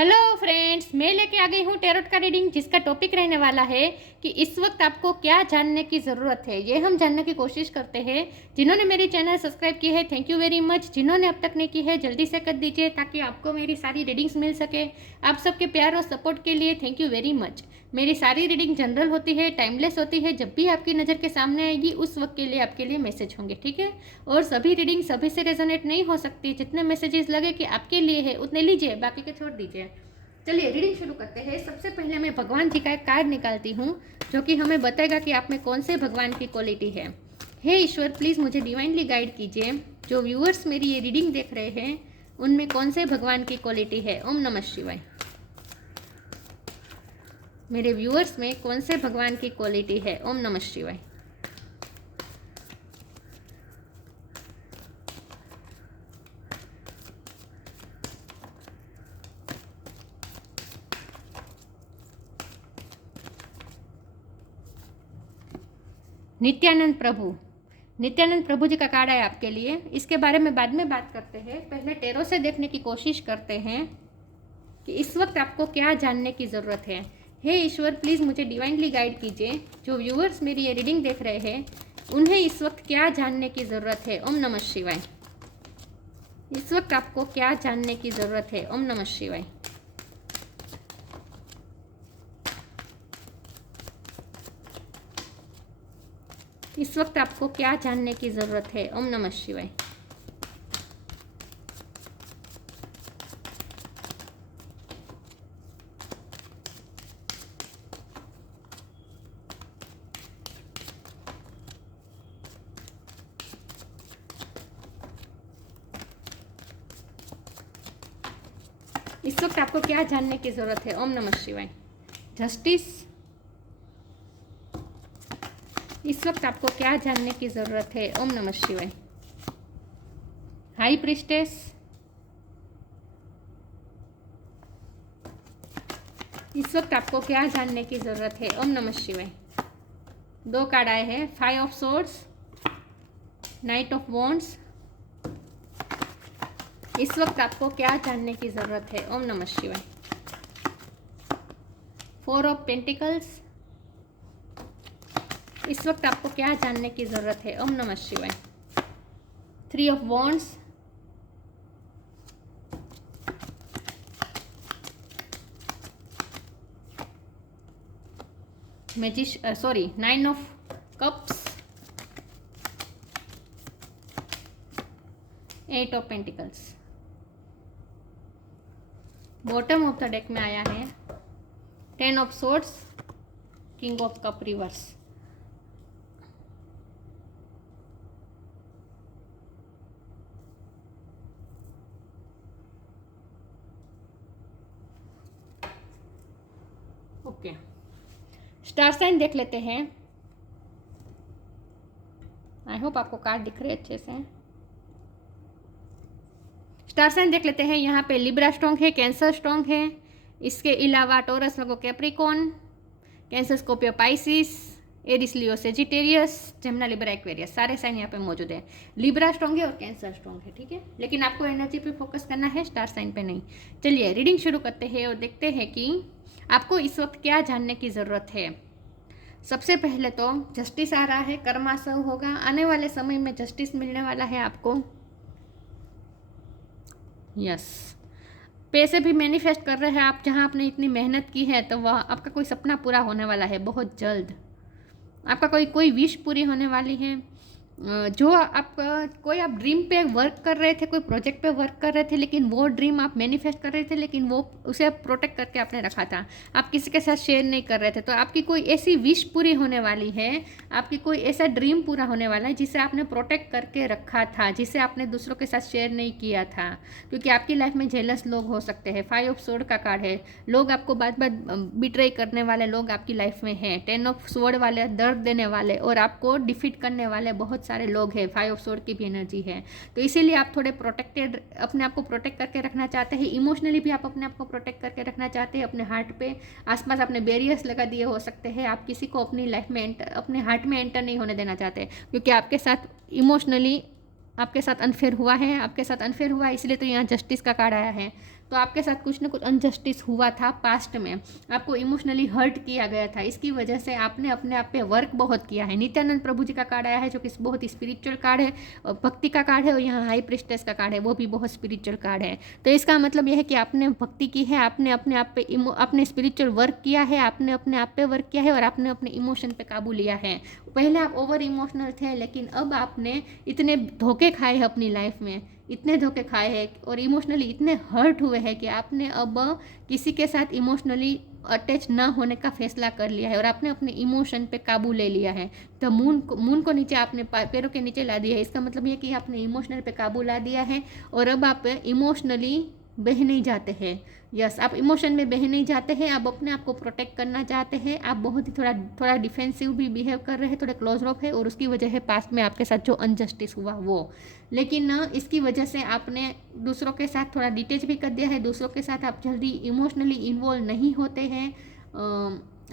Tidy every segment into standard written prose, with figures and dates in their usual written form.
Hello friends, मैं लेके आ गई हूँ टैरोट का रीडिंग, जिसका टॉपिक रहने वाला है कि इस वक्त आपको क्या जानने की ज़रूरत है। ये हम जानने की कोशिश करते हैं। जिन्होंने मेरी चैनल सब्सक्राइब की है, थैंक यू वेरी मच। जिन्होंने अब तक नहीं की है, जल्दी से कर दीजिए ताकि आपको मेरी सारी रीडिंग्स मिल सके। आप सबके प्यार और सपोर्ट के लिए थैंक यू वेरी मच। मेरी सारी रीडिंग जनरल होती है, टाइमलेस होती है। जब भी आपकी नज़र के सामने आएगी उस वक्त के लिए आपके लिए मैसेज होंगे, ठीक है। और सभी रीडिंग सभी से रेजोनेट नहीं हो सकती। जितने मैसेजेस लगे कि आपके लिए है उतने लीजिए, बाकी के छोड़ दीजिए। चलिए रीडिंग शुरू करते हैं। सबसे पहले मैं भगवान जी का एक कार्ड निकालती हूँ जो कि हमें बताएगा कि आप में कौन से भगवान की क्वालिटी है। हे ईश्वर, प्लीज़ मुझे डिवाइनली गाइड कीजिए। जो व्यूअर्स मेरी ये रीडिंग देख रहे हैं उनमें कौन से भगवान की क्वालिटी है। ओम नमः शिवाय। मेरे व्यूअर्स में कौन से भगवान की क्वालिटी है। ओम नमः शिवाय। नित्यानंद प्रभु। नित्यानंद प्रभु जी का कार्ड है आपके लिए। इसके बारे में बाद में बात करते हैं। पहले टैरो से देखने की कोशिश करते हैं कि इस वक्त आपको क्या जानने की ज़रूरत है। हे ईश्वर, प्लीज़ मुझे डिवाइनली गाइड कीजिए। जो व्यूअर्स मेरी ये रीडिंग देख रहे हैं उन्हें इस वक्त क्या जानने की ज़रूरत है। ओम नमः शिवाय। इस वक्त आपको क्या जानने की ज़रूरत है। ओम नमः शिवाय। इस वक्त आपको क्या जानने की ज़रूरत है। ओम नमः शिवाय। इस वक्त आपको क्या जानने की ज़रूरत है। ओम नमः शिवाय। जस्टिस। इस वक्त आपको क्या जानने की ज़रूरत है। ओम नमः शिवाय। High priestess. इस वक्त आपको क्या जानने की ज़रूरत है। ओम नमः शिवाय। दो कार्ड आए हैं, 5 of swords, night of wands. इस वक्त आपको क्या जानने की ज़रूरत है। ओम नमः शिवाय। 4 ऑफ पेंटिकल्स। इस वक्त आपको क्या जानने की ज़रूरत है। ओम नमः शिवाय। 3 of wands. Sorry 9 of cups, 8 of pentacles. Bottom of the deck में आया है 10 of swords, king of cup reverse. Okay, star sign देख लेते हैं। आई होप आपको कार्ड दिख रहे अच्छे से। स्टार साइन देख लेते हैं। यहाँ पे लिब्रा स्ट्रॉन्ग है, कैंसर स्ट्रॉन्ग है। इसके अलावा Taurus Virgo Capricorn, Cancer Scorpio Pisces, Aries Leo Sagittarius, Gemini Libra Aquarius, सारे साइन यहाँ पे मौजूद है। लिब्रा स्ट्रॉन्ग है और कैंसर स्ट्रॉन्ग है, ठीक है। लेकिन आपको एनर्जी पे फोकस करना है, स्टार साइन पे नहीं। चलिए रीडिंग शुरू करते हैं और देखते हैं कि आपको इस वक्त क्या जानने की ज़रूरत है। सबसे पहले तो जस्टिस आ रहा है, कर्माशय होगा। आने वाले समय में जस्टिस मिलने वाला है आपको। यस, पैसे भी मैनिफेस्ट कर रहे हैं आप। जहां आपने इतनी मेहनत की है तो वह आपका कोई सपना पूरा होने वाला है बहुत जल्द। आपका कोई विश पूरी होने वाली है। जो आप कोई आप ड्रीम पे वर्क कर रहे थे, कोई प्रोजेक्ट पे वर्क कर रहे थे, लेकिन वो ड्रीम आप मैनिफेस्ट कर रहे थे लेकिन वो उसे प्रोटेक्ट करके आपने रखा था, आप किसी के साथ शेयर नहीं कर रहे थे। तो आपकी कोई ऐसी विश पूरी होने वाली है, आपकी कोई ऐसा ड्रीम पूरा होने वाला है जिसे आपने प्रोटेक्ट करके रखा था, जिसे आपने दूसरों के साथ शेयर नहीं किया था। क्योंकि आपकी लाइफ में जेलस लोग हो सकते हैं। 5 ऑफ सोर्ड का कार्ड है। लोग आपको बात बात बिट्रे करने वाले लोग आपकी लाइफ में हैं। 10 ऑफ सोर्ड वाले दर्द देने वाले और आपको डिफीट करने वाले बहुत सारे लोग हैं। 5 ऑफ सोर्ड की भी एनर्जी है। तो इसीलिए आप थोड़े प्रोटेक्टेड, अपने आप को प्रोटेक्ट करके रखना चाहते हैं। इमोशनली भी आप अपने आप को प्रोटेक्ट करके रखना चाहते हैं। अपने हार्ट पे आसपास आपने बैरियर्स लगा दिए हो सकते हैं। आप किसी को अपनी लाइफ में अपने हार्ट में एंटर नहीं होने देना चाहते, क्योंकि आपके साथ इमोशनली आपके साथ अनफेयर हुआ है, आपके साथ अनफेयर हुआ है। इसलिए तो यहाँ जस्टिस का कार्ड आया है। तो आपके साथ कुछ ना कुछ अनजस्टिस हुआ था पास्ट में, आपको इमोशनली हर्ट किया गया था, इसकी वजह से आपने अपने आप पे वर्क बहुत किया है। नित्यानंद प्रभु जी का कार्ड आया है जो कि बहुत ही स्पिरिचुअल कार्ड है, भक्ति का कार्ड है, और यहाँ हाई प्रिस्टेस का कार्ड है, वो भी बहुत स्पिरिचुअल कार्ड है। तो इसका मतलब यह है कि आपने भक्ति की है, आपने अपने आप पे अपने स्पिरिचुअल वर्क किया है, आपने अपने आप पे वर्क किया है, और आपने अपने इमोशन पे काबू लिया है। पहले आप ओवर इमोशनल थे, लेकिन अब आपने इतने धोखे खाए हैं अपनी लाइफ में, इतने धोखे खाए हैं और इमोशनली इतने हर्ट हुए हैं कि आपने अब किसी के साथ इमोशनली अटैच ना होने का फैसला कर लिया है, और आपने अपने इमोशन पे काबू ले लिया है। तो मून को नीचे आपने पैरों के नीचे ला दिया है। इसका मतलब ये कि आपने इमोशनल पे काबू ला दिया है, और अब आप इमोशनली बह नहीं जाते हैं। यस, आप इमोशन में बह नहीं जाते हैं, आप अपने आप को प्रोटेक्ट करना चाहते हैं, आप बहुत ही थोड़ा डिफेंसिव भी बिहेव कर रहे हैं, थोड़े क्लोज रॉफ है, और उसकी वजह है पास्ट में आपके साथ जो अनजस्टिस हुआ वो। लेकिन इसकी वजह से आपने दूसरों के साथ थोड़ा डिटेच भी कर दिया है, दूसरों के साथ आप जल्दी इमोशनली इन्वॉल्व नहीं होते हैं।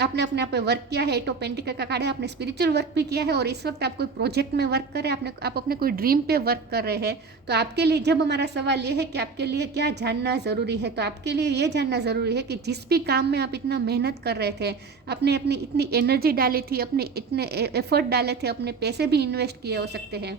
आपने अपने आप पे वर्क किया है, 8 ऑफ पेंटिकल का कार्ड है, आपने स्पिरिचुअल वर्क भी किया है, और इस वक्त आप कोई प्रोजेक्ट में वर्क कर रहे हैं, आप अपने कोई ड्रीम पे वर्क कर रहे हैं। तो आपके लिए जब हमारा सवाल ये है कि आपके लिए क्या जानना ज़रूरी है, तो आपके लिए ये जानना ज़रूरी है कि जिस भी काम में आप इतना मेहनत कर रहे थे, आपने अपनी इतनी एनर्जी डाली थी, अपने इतने एफर्ट डाले थे, अपने पैसे भी इन्वेस्ट किए हो सकते हैं,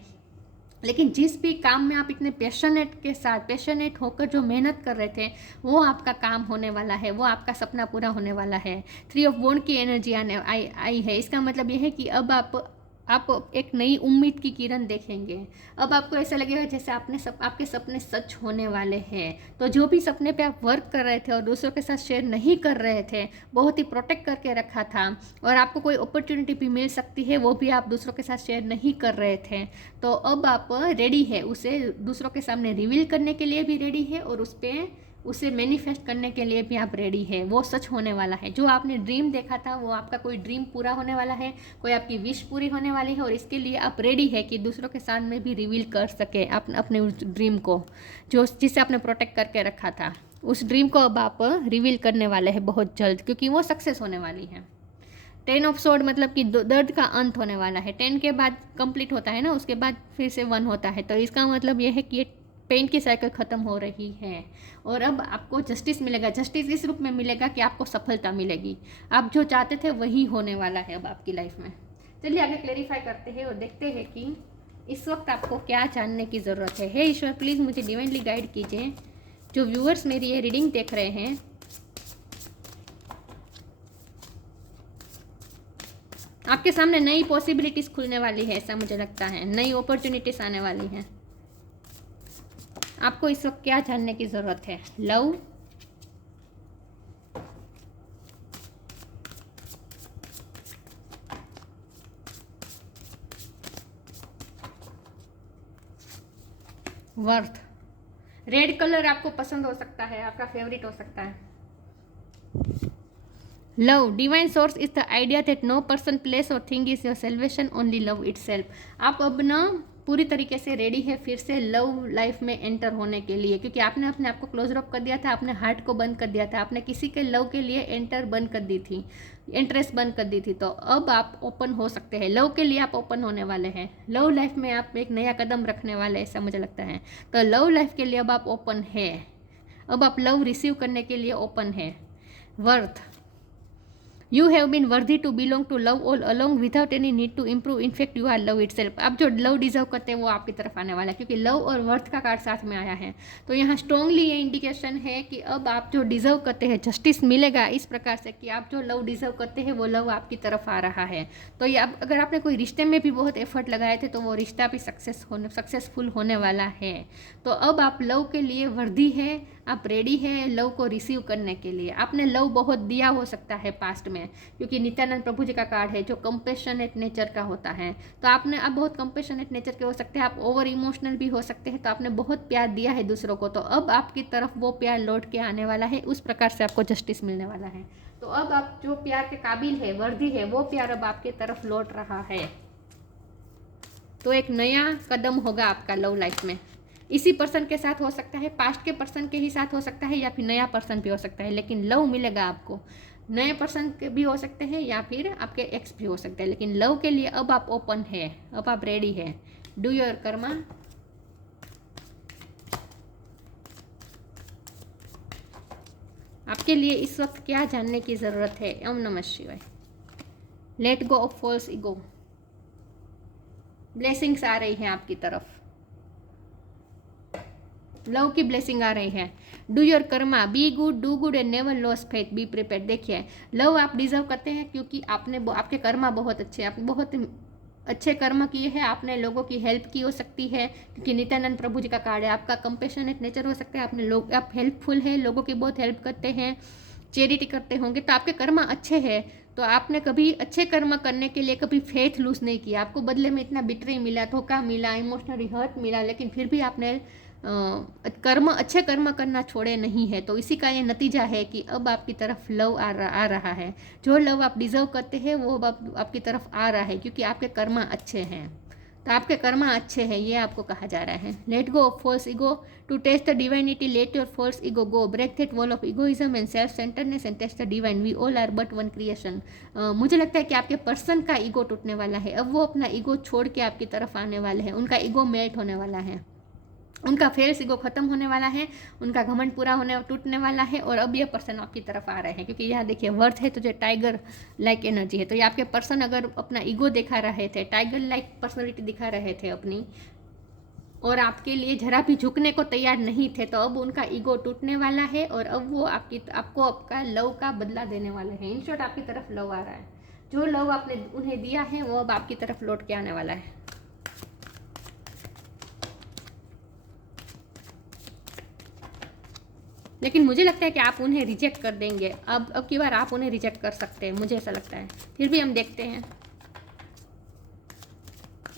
लेकिन जिस भी काम में आप इतने पैशनेट होकर जो मेहनत कर रहे थे, वो आपका काम होने वाला है, वो आपका सपना पूरा होने वाला है। 3 ऑफ वॉन्ड की एनर्जी आई है। इसका मतलब ये है कि अब आप एक नई उम्मीद की किरण देखेंगे। अब आपको ऐसा लगेगा जैसे आपके सपने सच होने वाले हैं। तो जो भी सपने पे आप वर्क कर रहे थे और दूसरों के साथ शेयर नहीं कर रहे थे, बहुत ही प्रोटेक्ट करके रखा था, और आपको कोई अपॉर्चुनिटी भी मिल सकती है, वो भी आप दूसरों के साथ शेयर नहीं कर रहे थे, तो अब आप रेडी है उसे दूसरों के सामने रिवील करने के लिए भी रेडी है, और उसे मैनिफेस्ट करने के लिए भी आप रेडी है। वो सच होने वाला है। जो आपने ड्रीम देखा था, वो आपका कोई ड्रीम पूरा होने वाला है, कोई आपकी विश पूरी होने वाली है, और इसके लिए आप रेडी है कि दूसरों के सामने भी रिवील कर सके अपने उस ड्रीम को, जिसे आपने प्रोटेक्ट करके रखा था। उस ड्रीम को अब आप रिवील करने वाले हैं बहुत जल्द, क्योंकि वो सक्सेस होने वाली है। 10 ऑफ सोर्ड मतलब कि दर्द का अंत होने वाला है। 10 के बाद कंप्लीट होता है ना, उसके बाद फिर से 1 होता है, तो इसका मतलब ये है कि ये पेन की साइकिल ख़त्म हो रही है, और अब आपको जस्टिस मिलेगा। जस्टिस इस रूप में मिलेगा कि आपको सफलता मिलेगी। आप जो चाहते थे वही होने वाला है अब आपकी लाइफ में। चलिए आगे क्लेरिफाई करते हैं और देखते हैं कि इस वक्त आपको क्या जानने की ज़रूरत है। हे ईश्वर, प्लीज़ मुझे डिवाइनली गाइड कीजिए। जो व्यूअर्स मेरी ये रीडिंग देख रहे हैं, आपके सामने नई पॉसिबिलिटीज़ खुलने वाली है, ऐसा मुझे लगता है। नई अपॉर्चुनिटीज़ आने वाली हैं। आपको इस वक्त क्या जानने की ज़रूरत है? Love, worth. रेड कलर आपको पसंद हो सकता है, आपका फेवरेट हो सकता है। Love, divine source is the idea that no person, place और thing is your salvation, only love itself. आप अब ना पूरी तरीके से रेडी है फिर से लव लाइफ में एंटर होने के लिए, क्योंकि आपने अपने आप को क्लोज रॉक कर दिया था, आपने हार्ट को बंद कर दिया था, आपने किसी के लव के लिए एंटर बंद कर दी थी, इंटरेस्ट बंद कर दी थी। तो अब आप ओपन हो सकते हैं, लव के लिए आप ओपन होने वाले हैं। लव लाइफ में आप एक नया कदम रखने वाले हैं, ऐसा मुझे लगता है। तो लव लाइफ के लिए अब आप ओपन है, अब आप लव रिसीव करने के लिए ओपन है। Worth, you have been worthy to belong to love all along without any need to improve, in fact you are love itself. आप जो लव डिजर्व करते हैं वो आपकी तरफ आने वाला है, क्योंकि लव और वर्थ का कार्ड साथ में आया है। तो यहाँ स्ट्रांगली ये इंडिकेशन है कि अब आप जो डिजर्व करते हैं, जस्टिस मिलेगा इस प्रकार से कि आप जो लव डिजर्व करते हैं वो लव आपकी तरफ आ रहा है। तो ये अगर आपने कोई रिश्ते में भी बहुत एफर्ट लगाए थे, तो वो रिश्ता भी सक्सेसफुल होने वाला है। तो अब आप लव के लिए वर्दी है, आप रेडी है लव को रिसीव करने के लिए। आपने लव बहुत दिया हो सकता है पास्ट में, क्योंकि नित्यानंद प्रभु जी का कार्ड है जो कंपेशनेट नेचर का होता है। तो आप बहुत कंपेशनेट नेचर के हो सकते हैं, आप ओवर इमोशनल भी हो सकते हैं। तो आपने बहुत प्यार दिया है दूसरों को, तो अब आपकी तरफ वो प्यार लौट के आने वाला है, उस प्रकार से आपको जस्टिस मिलने वाला है। तो अब आप जो प्यार के काबिल है, वर्दी है, वो प्यार अब आपकी तरफ लौट रहा है। तो एक नया कदम होगा आपका लव लाइफ में। इसी पर्सन के साथ हो सकता है, पास्ट के पर्सन के ही साथ हो सकता है, या फिर नया पर्सन भी हो सकता है, लेकिन लव मिलेगा आपको। नए पर्सन के भी हो सकते हैं या फिर आपके एक्स भी हो सकते हैं, लेकिन लव के लिए अब आप ओपन है, अब आप रेडी है। Do your Karma. आपके लिए इस वक्त क्या जानने की ज़रूरत है? ओम नमः शिवाय। Let go of false ego. Blessings आ रही हैं आपकी तरफ, लव की ब्लेसिंग आ रही है। Do your Karma, be good, do good and never loss faith, be prepared. देखिए, लव आप डिजर्व करते हैं क्योंकि आपके कर्मा बहुत अच्छे हैं, आपने बहुत अच्छे कर्म किए हैं, आपने लोगों की हेल्प की हो सकती है, क्योंकि नित्यानंद प्रभु जी का कार्ड है। आपका कंपेशनेट नेचर हो सकता है, आप हेल्पफुल हैं, लोगों की बहुत हेल्प करते हैं, चैरिटी करते होंगे, तो आपके कर्म अच्छे हैं। तो आपने कभी अच्छे कर्म करने के लिए कभी फेथ लूज नहीं किया। आपको बदले में इतना बिट्रे मिला, धोखा मिला, इमोशनली हर्ट मिला, लेकिन फिर भी आपने अच्छे कर्म करना छोड़े नहीं है। तो इसी का ये नतीजा है कि अब आपकी तरफ लव आ रहा है। जो लव आप डिजर्व करते हैं वो अब आपकी तरफ आ रहा है, क्योंकि आपके कर्म अच्छे हैं। तो आपके कर्म अच्छे हैं, ये आपको कहा जा रहा है। Let go of false ego to taste the divinity, let your false ego go, break that wall of egoism and self centredness and taste the divine, we all are but one creation. मुझे लगता है कि आपके person का ego टूटने वाला है। अब वो अपना ईगो छोड़ के आपकी तरफ आने वाले हैं, उनका ईगो मेल्ट होने वाला है, उनका फेल्स ईगो खत्म होने वाला है, उनका घमंड पूरा टूटने वाला है। और अब ये पर्सन आपकी तरफ आ रहे हैं, क्योंकि यहाँ देखिए वर्थ है तो जो टाइगर लाइक एनर्जी है। तो ये आपके पर्सन अगर अपना ईगो दिखा रहे थे, टाइगर लाइक पर्सनैलिटी दिखा रहे थे अपनी, और आपके लिए जरा भी झुकने को तैयार नहीं थे, तो अब उनका ईगो टूटने वाला है और अब वो आपको आपका लव का बदला देने वाले हैं। इन शॉर्ट आपकी तरफ लव आ रहा है। जो लव आपने उन्हें दिया है वो अब आपकी तरफ लौट के आने वाला है। लेकिन मुझे लगता है कि आप उन्हें रिजेक्ट कर देंगे। अब की बार आप उन्हें रिजेक्ट कर सकते हैं, मुझे ऐसा लगता है। फिर भी हम देखते हैं,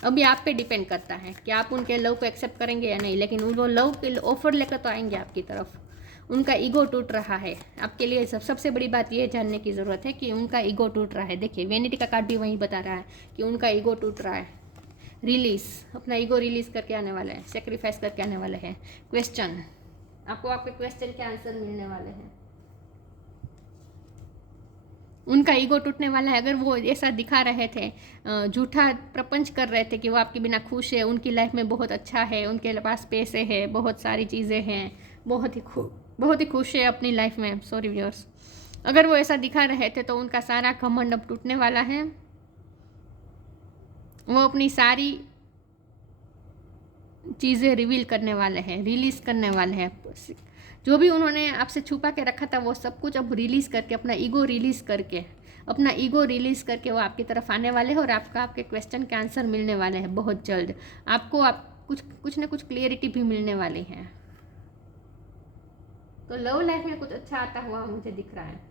अभी आप पे डिपेंड करता है कि आप उनके लव को एक्सेप्ट करेंगे या नहीं। लेकिन वो लव के ऑफर लेकर तो आएंगे आपकी तरफ। उनका ईगो टूट रहा है। आपके लिए सबसे बड़ी बात ये जानने की ज़रूरत है कि उनका ईगो टूट रहा है। देखिए, वेनिटी का कार्ड भी वही बता रहा है कि उनका ईगो टूट रहा है। रिलीज, अपना ईगो रिलीज करके आने वाले हैं, सेक्रीफाइस करके आने वाले हैं। क्वेश्चन, आपको आपके क्वेश्चन के आंसर मिलने वाले हैं। उनका ईगो टूटने वाला है। अगर वो ऐसा दिखा रहे थे, झूठा प्रपंच कर रहे थे कि वो आपके बिना खुश है, उनकी लाइफ में बहुत अच्छा है, उनके पास पैसे है, बहुत सारी चीज़ें हैं, बहुत ही खुश है अपनी लाइफ में। सॉरी व्यूअर्स, अगर वो ऐसा दिखा रहे थे तो उनका सारा घमंड अब टूटने वाला है। वो अपनी सारी चीज़ें रिवील करने वाले हैं, रिलीज़ करने वाले हैं। जो भी उन्होंने आपसे छुपा के रखा था वो सब कुछ अब रिलीज़ करके, अपना ईगो रिलीज़ करके वो आपकी तरफ आने वाले हैं। और आपके क्वेश्चन के आंसर मिलने वाले हैं बहुत जल्द। आपको कुछ ना कुछ क्लियरिटी भी मिलने वाली है। तो लव लाइफ में कुछ अच्छा आता हुआ मुझे दिख रहा है।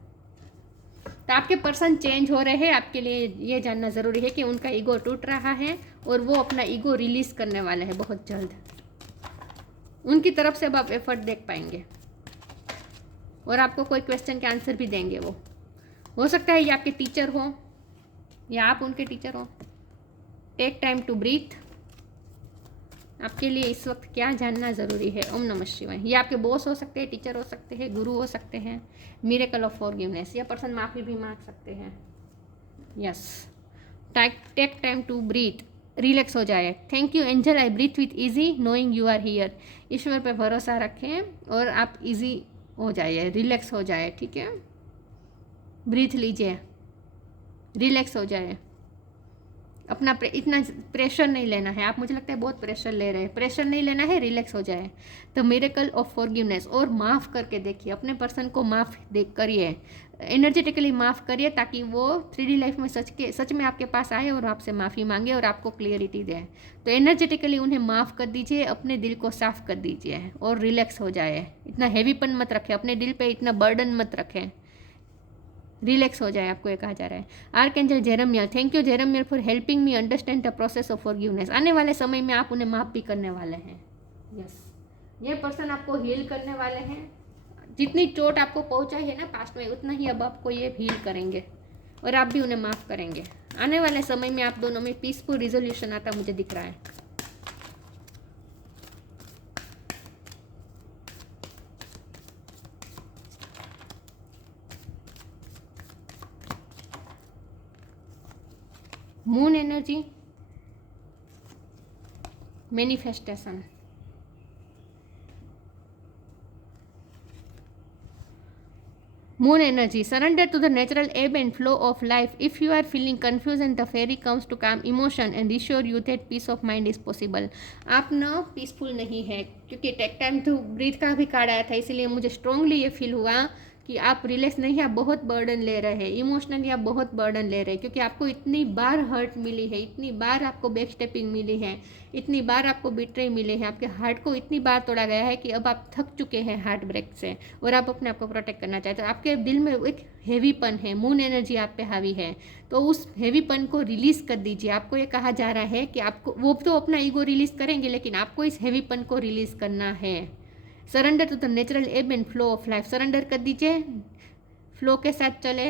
तो आपके पर्सन चेंज हो रहे हैं। आपके लिए ये जानना ज़रूरी है कि उनका ईगो टूट रहा है और वो अपना ईगो रिलीज़ करने वाले हैं बहुत जल्द। उनकी तरफ से अब आप एफर्ट देख पाएंगे और आपको कोई क्वेश्चन के आंसर भी देंगे। वो हो सकता है ये आपके टीचर हो या आप उनके टीचर हो। Take time to breathe. आपके लिए इस वक्त क्या जानना ज़रूरी है? ओम नमः शिवाय। ये आपके बॉस हो सकते हैं, टीचर हो सकते हैं, गुरु हो सकते हैं। मिरेकल ऑफ फॉरगिवनेस, या पर्सन माफ़ी भी मांग सकते हैं। Yes, take time to breathe, relax हो जाए। Thank you angel, I breathe with easy knowing you are here. ईश्वर पे भरोसा रखें और आप इजी हो जाइए, रिलैक्स हो जाए। ठीक है, ब्रीथ लीजिए, रिलैक्स हो जाए। अपना इतना प्रेशर नहीं लेना है। आप, मुझे लगता है बहुत प्रेशर ले रहे हैं। प्रेशर नहीं लेना है, रिलैक्स हो जाए। द मिरेकल ऑफ फॉरगिवनेस, और माफ़ करके देखिए, अपने पर्सन को माफ़ करिए, एनर्जेटिकली माफ़ करिए, ताकि वो 3D लाइफ में सच में आपके पास आए और आपसे माफ़ी मांगे और आपको क्लियरिटी दे। तो एनर्जेटिकली उन्हें माफ़ कर दीजिए, अपने दिल को साफ कर दीजिए और रिलैक्स हो जाए। इतना हैवीपन मत रखें, अपने दिल पे इतना बर्डन मत रखें, रिलैक्स हो जाए। आपको ये कहा जा रहा है। Archangel Jeremiel, thank you Jeremiel for helping me understand the process of forgiveness. आने वाले समय में आप उन्हें माफ़ भी करने वाले हैं। यस, ये पर्सन आपको हील करने वाले हैं। जितनी चोट आपको पहुंचाई है ना पास्ट में, उतना ही अब आपको ये हील करेंगे और आप भी उन्हें माफ़ करेंगे। आने वाले समय में आप दोनों में पीसफुल रिजोल्यूशन आता मुझे दिख रहा है। Moon energy, manifestation, Moon energy. Surrender to the natural ebb and flow of life. If you are feeling confused and the fairy comes to calm emotion and reassure you that peace of mind is possible. आप ना peaceful नहीं है, क्योंकि take time to breathe का भी card आया था, इसीलिए मुझे स्ट्रांगली ये फील हुआ कि आप रिलैक्स नहीं है, आप बहुत बर्डन ले रहे हैं, इमोशनली आप बहुत बर्डन ले रहे हैं, क्योंकि आपको इतनी बार हर्ट मिली है, इतनी बार आपको बैक स्टेपिंग मिली है, इतनी बार आपको बिट्रे मिले हैं, आपके हार्ट को इतनी बार तोड़ा गया है कि अब आप थक चुके हैं हार्ट ब्रेक से और आप अपने आप को प्रोटेक्ट करना चाहते हैं। आपके दिल में एक हेवीपन है, मून एनर्जी आप पे हावी है, तो उस हेवीपन को रिलीज़ कर दीजिए। आपको ये कहा जा रहा है कि आपको, वो तो अपना ईगो रिलीज़ करेंगे, लेकिन आपको इस हेवीपन को रिलीज़ करना है। Surrender to the natural ebb and flow of life. Surrender कर दीजिए, फ्लो के साथ चले।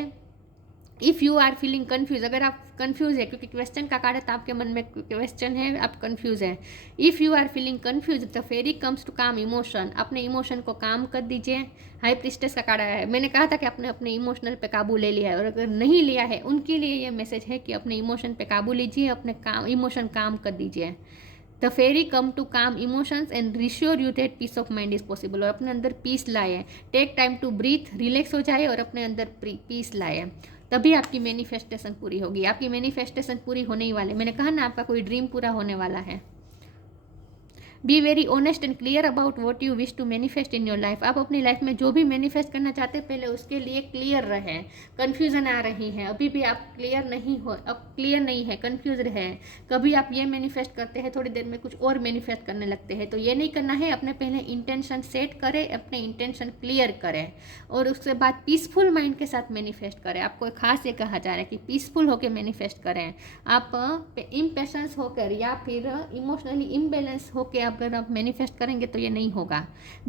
If you are feeling confused, अगर आप कन्फ्यूज है, क्योंकि क्वेश्चन का कार्ड है तो आपके मन में क्वेश्चन है, आप कन्फ्यूज हैं। If you are feeling confused the fairy comes to calm emotion. अपने इमोशन को काम कर दीजिए। हाई प्रिस्टेस का कार्ड आया है। मैंने कहा था कि आपने अपने इमोशनल पे काबू ले लिया है, और अगर नहीं लिया है उनके लिए ये मैसेज है कि अपने इमोशन पे काबू लीजिए, अपने काम इमोशन काम कर दीजिए। The fairy come to calm emotions and reassure you that peace of mind is possible. और अपने अंदर पीस लाए, take time to breathe, relax हो जाए और अपने अंदर पीस लाए, तभी आपकी मैनिफेस्टेशन पूरी होगी। आपकी मैनिफेस्टेशन पूरी होने ही वाले, मैंने कहा ना आपका कोई ड्रीम पूरा होने वाला है। Be very honest and clear about what you wish to manifest in your life. आप अपनी लाइफ में जो भी मैनिफेस्ट करना चाहते हैं, पहले उसके लिए क्लियर रहें। कन्फ्यूजन आ रही है, अभी भी आप क्लियर नहीं हो, अब क्लियर नहीं है, कन्फ्यूज है। कभी आप ये मैनिफेस्ट करते हैं, थोड़ी देर में कुछ और मैनिफेस्ट करने लगते हैं, तो ये नहीं करना है। अपने पहले इंटेंशन सेट करें, अपने इंटेंशन क्लियर करें और उसके बाद पीसफुल माइंड के साथ मैनिफेस्ट करें। आपको खास ये कहा जा रहा है कि पीसफुल होकर मैनिफेस्ट करें। आप इम्पेशंस होकर या फिर इमोशनली इम्बेलेंस होकर अगर आप मैनिफेस्ट करेंगे तो ये नहीं होगा।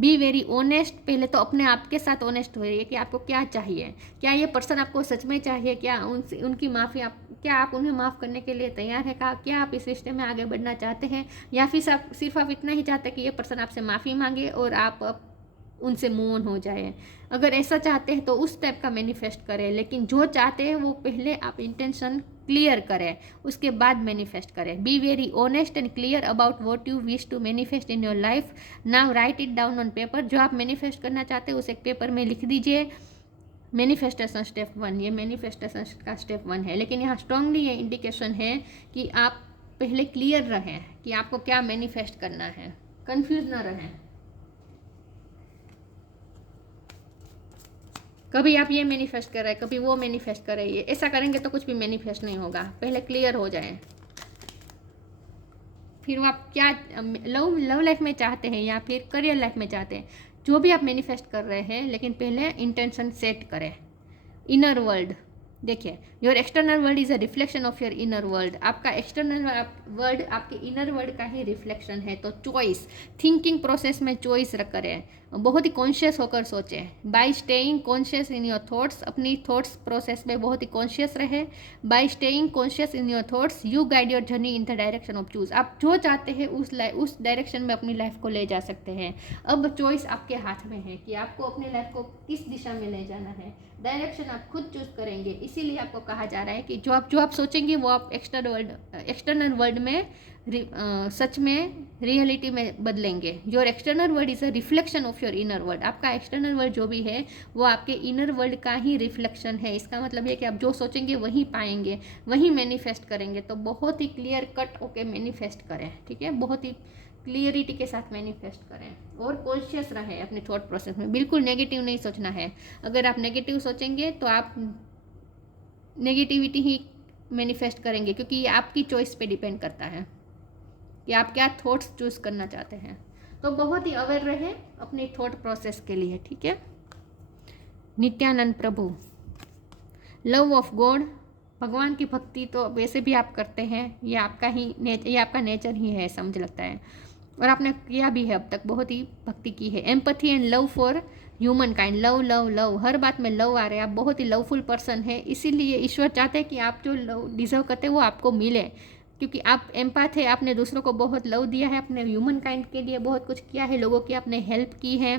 बी वेरी ऑनेस्ट, पहले तो अपने आप के साथ ऑनेस्ट हो रही कि आपको क्या चाहिए। क्या ये पर्सन आपको सच में चाहिए? क्या उनकी माफ़ी क्या आप उन्हें माफ़ करने के लिए तैयार है? क्या आप इस रिश्ते में आगे बढ़ना चाहते हैं, या फिर सिर्फ आप इतना ही चाहते हैं कि ये पर्सन आपसे माफ़ी मांगे और आप उनसे मूव ऑन हो जाए? अगर ऐसा चाहते हैं तो उस टाइप का मैनिफेस्ट करें, लेकिन जो चाहते हैं वो पहले आप इंटेंशन क्लियर करें, उसके बाद मैनिफेस्ट करें। Be very honest and clear about what you wish to manifest in your life. Now write it down on paper. जो आप मैनिफेस्ट करना चाहते हैं उसे एक पेपर में लिख दीजिए। मैनिफेस्टेशन स्टेप 1, ये मैनिफेस्टेशन का स्टेप 1 है, लेकिन यहाँ स्ट्रांगली ये इंडिकेशन है कि आप पहले क्लियर रहें कि आपको क्या मैनिफेस्ट करना है, कंफ्यूज ना रहें। कभी आप ये मैनिफेस्ट कर रहे हैं, कभी वो मैनिफेस्ट कर रही है, ऐसा करेंगे तो कुछ भी मैनिफेस्ट नहीं होगा। पहले क्लियर हो जाए, फिर वो आप क्या लव लाइफ में चाहते हैं या फिर करियर लाइफ में चाहते हैं, जो भी आप मैनिफेस्ट कर रहे हैं, लेकिन पहले इंटेंशन सेट करें। इनर वर्ल्ड देखिए, your external world is a reflection of your inner world. आपका एक्सटर्नल वर्ल्ड आपके इनर वर्ल्ड का ही रिफ्लेक्शन है। तो चॉइस, थिंकिंग प्रोसेस में चॉइस करें, बहुत ही कॉन्शियस होकर सोचें। Bye staying conscious in your thoughts, अपनी थॉट्स प्रोसेस में बहुत ही कॉन्शियस रहे। Bye staying conscious in your thoughts you guide your journey in the direction of choose. आप जो चाहते हैं उस डायरेक्शन में अपनी लाइफ को ले जा सकते हैं। अब चॉइस आपके हाथ में है कि आपको अपनी लाइफ को किस दिशा में ले जाना है। डायरेक्शन आप खुद चूज करेंगे। इसीलिए आपको कहा जा रहा है कि जो आप सोचेंगे वो आप एक्सटर्नल वर्ल्ड में सच में रियलिटी में बदलेंगे। Your external world is a reflection of your inner world. आपका एक्सटर्नल वर्ल्ड जो भी है वो आपके इनर वर्ल्ड का ही रिफ्लेक्शन है। इसका मतलब ये कि आप जो सोचेंगे वही पाएंगे, वही मैनिफेस्ट करेंगे। तो बहुत ही क्लियर कट होके मैनिफेस्ट करें, ठीक है, बहुत ही क्लियरिटी के साथ मैनिफेस्ट करें और कॉन्शियस रहें अपने थॉट प्रोसेस में। बिल्कुल नेगेटिव नहीं सोचना है। अगर आप नेगेटिव सोचेंगे तो आप नेगेटिविटी ही मैनिफेस्ट करेंगे, क्योंकि ये आपकी चॉइस पे डिपेंड करता है कि आप क्या थॉट्स चूज करना चाहते हैं। तो बहुत ही अवेयर रहें अपनी थॉट प्रोसेस के लिए, ठीक है। नित्यानंद प्रभु, लव ऑफ गॉड, भगवान की भक्ति तो वैसे भी आप करते हैं, ये आपका नेचर ही है, समझ लगता है, और आपने किया भी है अब तक, बहुत ही भक्ति की है। Empathy and love for humankind, love love love, हर बात में लव आ रहे हैं। आप बहुत ही लवफुल पर्सन है, इसीलिए ईश्वर चाहते हैं कि आप जो लव डिजर्व करते हैं वो आपको मिले, क्योंकि आप एम्पैथ है। आपने दूसरों को बहुत लव दिया है, अपने ह्यूमन काइंड के लिए बहुत कुछ किया है, लोगों की आपने हेल्प की है,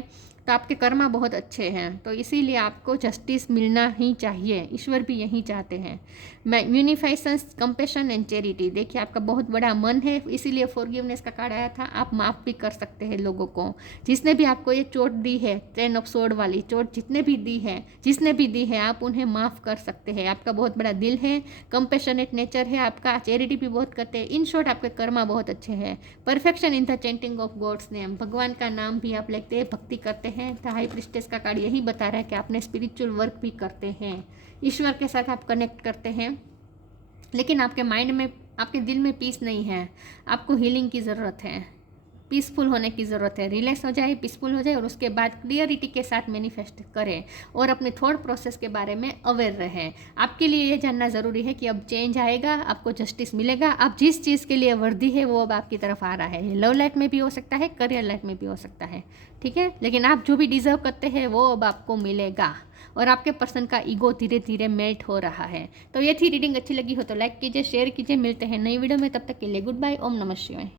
तो आपके कर्मा बहुत अच्छे हैं, तो इसीलिए आपको जस्टिस मिलना ही चाहिए। ईश्वर भी यही चाहते हैं। यूनिफाइसेंस, कंपेशन एंड चैरिटी, देखिए आपका बहुत बड़ा मन है, इसीलिए फॉरगिवनेस का कार्ड आया था। आप माफ़ भी कर सकते हैं लोगों को। जिसने भी आपको ये चोट दी है, 10 ऑफ सोर्ड वाली चोट जिसने भी दी है आप उन्हें माफ़ कर सकते हैं। आपका बहुत बड़ा दिल है, कंपेशनेट नेचर है आपका, चैरिटी भी बहुत करते हैं। इन शॉर्ट आपके कर्मा बहुत अच्छे हैं। Perfection in the chanting of God's name, भगवान का नाम भी आप लेते हैं, भक्ति करते हैं। द हाई प्रिस्टेस का कार्ड यही बता रहा है कि आपने स्पिरिचुअल वर्क भी करते हैं, ईश्वर के साथ आप कनेक्ट करते हैं। लेकिन आपके माइंड में, आपके दिल में पीस नहीं है। आपको हीलिंग की ज़रूरत है, पीसफुल होने की ज़रूरत है। रिलैक्स हो जाए, पीसफुल हो जाए और उसके बाद क्लियरिटी के साथ मैनिफेस्ट करें और अपने थॉट प्रोसेस के बारे में अवेयर रहें। आपके लिए ये जानना ज़रूरी है कि अब चेंज आएगा, आपको जस्टिस मिलेगा। आप जिस चीज़ के लिए वर्दी है वो अब आपकी तरफ आ रहा है। ये लव लाइफ में भी हो सकता है, करियर लाइफ में भी हो सकता है, ठीक है। लेकिन आप जो भी डिज़र्व करते हैं वो अब आपको मिलेगा और आपके पर्सन का ईगो धीरे धीरे मेल्ट हो रहा है। तो ये थी रीडिंग। अच्छी लगी हो तो लाइक कीजिए, शेयर कीजिए। मिलते हैं नई वीडियो में, तब तक के लिए गुड बाय। ओम नमः शिवाय।